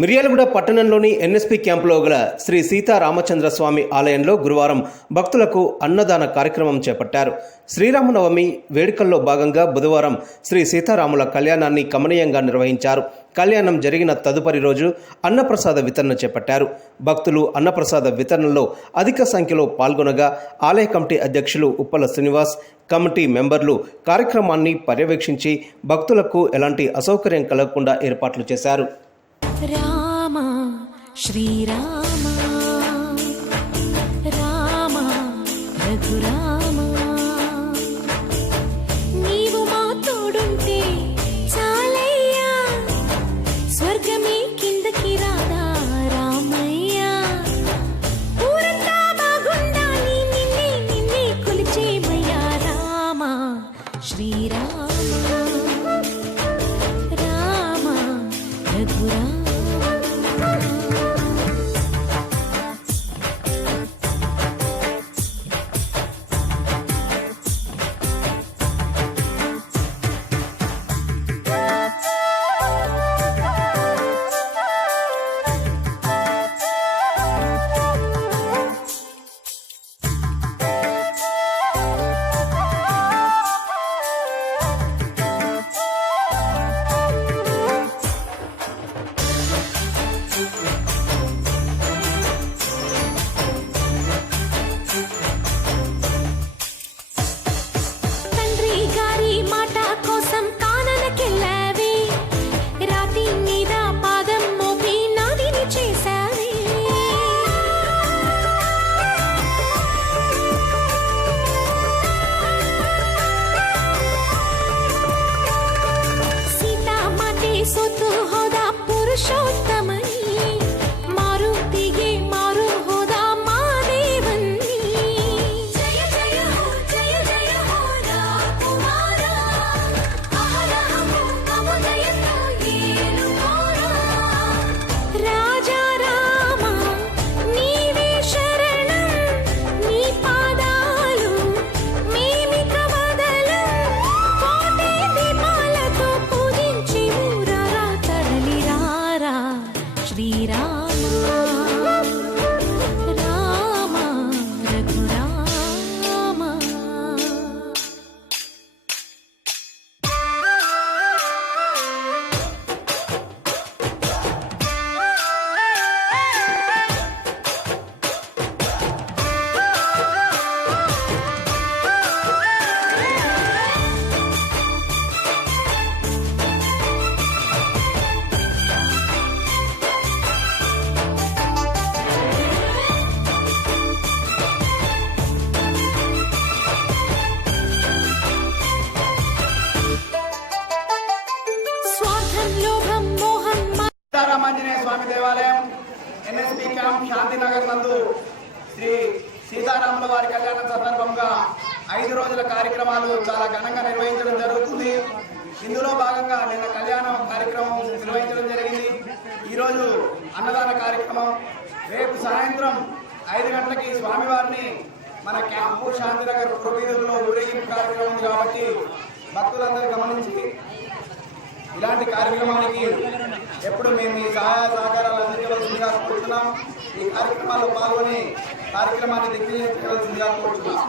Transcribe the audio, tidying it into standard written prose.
మిర్యాలగూడ పట్టణంలోని ఎన్ఎస్పి క్యాంపులో గల శ్రీ సీతారామచంద్ర స్వామి ఆలయంలో గురువారం భక్తులకు అన్నదాన కార్యక్రమం చేపట్టారు. శ్రీరామనవమి వేడుకల్లో భాగంగా బుధవారం శ్రీ సీతారాముల కళ్యాణాన్ని కమనీయంగా నిర్వహించారు. కళ్యాణం జరిగిన తదుపరి రోజు అన్నప్రసాద వితరణ చేపట్టారు. భక్తులు అన్నప్రసాద వితరణలో అధిక సంఖ్యలో పాల్గొనగా ఆలయ కమిటీ అధ్యక్షులు ఉప్పల శ్రీనివాస్, కమిటీ మెంబర్లు కార్యక్రమాన్ని పర్యవేక్షించి భక్తులకు ఎలాంటి అసౌకర్యం కలగకుండా ఏర్పాట్లు చేశారు. రామ శ్రీరామ రామ రఘురామ నీవు మా తోడుంటే చాలయ్యా, స్వర్గమే కిందకి రాదా రామయ్యా, ఊరంతా బాగుండాలి నిన్నే కొలిచేమయ్యా. రామ శ్రీరామ రామ రఘురామ. సీతారామాంజనేయ స్వామి దేవాలయం ఎన్ఎస్పి క్యాంప్ శాంతినగర్ నందు శ్రీ సీతారాముల వారి కళ్యాణం సందర్భంగా 5 రోజుల కార్యక్రమాలు చాలా ఘనంగా నిర్వహించడం జరుగుతుంది. ఇందులో భాగంగా నిన్న కళ్యాణం కార్యక్రమం నిర్వహించడం జరిగింది. ఈరోజు అన్నదాన కార్యక్రమం, రేపు సాయంత్రం 5 గంటలకి స్వామివారిని మన క్యాంపు శాంతినగర్ పురవీధుల్లో ఊరేగింపు కార్యక్రమం ఉంది కాబట్టి భక్తులందరూ గమనించి ఇలాంటి కార్యక్రమానికి ఎప్పుడు మేము మీ సహాయ సహకారాలు అందించవలసిందిగా కోరుతున్నాం. ఈ కార్యక్రమాల్లో పాల్గొని కార్యక్రమాన్ని దిగ్విజయం చేయవలసిందిగా కోరుతున్నాం.